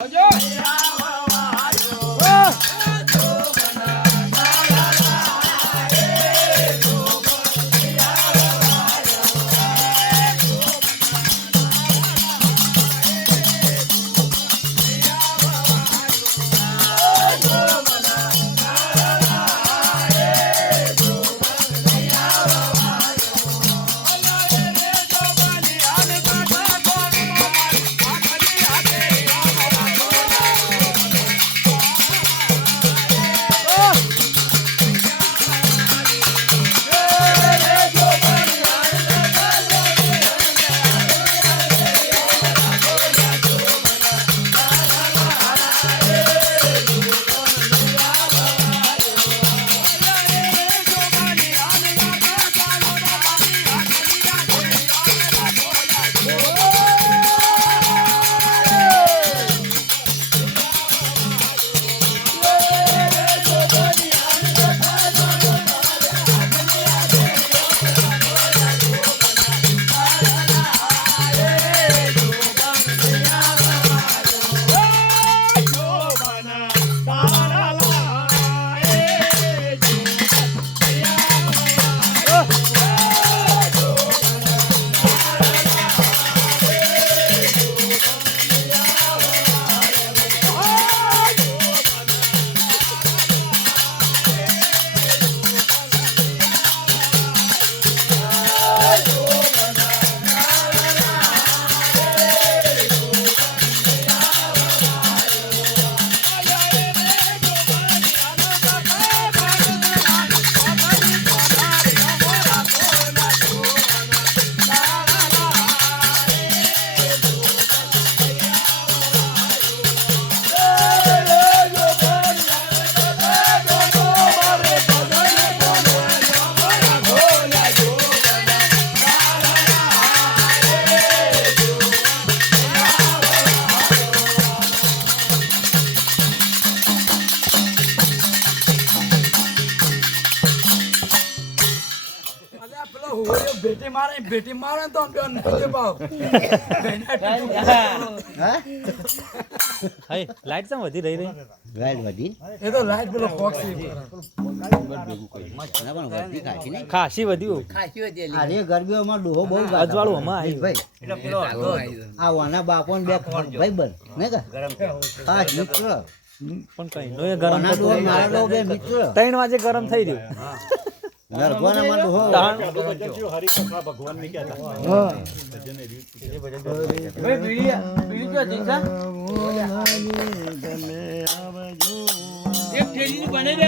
Ojo! ભેટી મારે ભેટી મારે તો આમ બેન નથી પાવ હે? લાઈટ સમ વધી રહી રહી? લાઈટ વધી? એ તો લાઈટ પેલો ફોક્સ છે. ના પણ વધી ખાસી નહીં ખાસી વધ્યું આજે ગરબીઓમાં ડોહો બહુ. અજવાળું હમણાં આવી. ભાઈ આ વાના બાપો ને બે ભાઈ બન ને કે? હા મિત્ર. પણ કઈ નો એ ગરમ વાના ડોહો થતું મારા ડોહો બે મિત્ર ત્રણ વાગે ગરમ થઈ રહ્યું ગરબાનામાં ડોહો તાણ એક થેલીની બને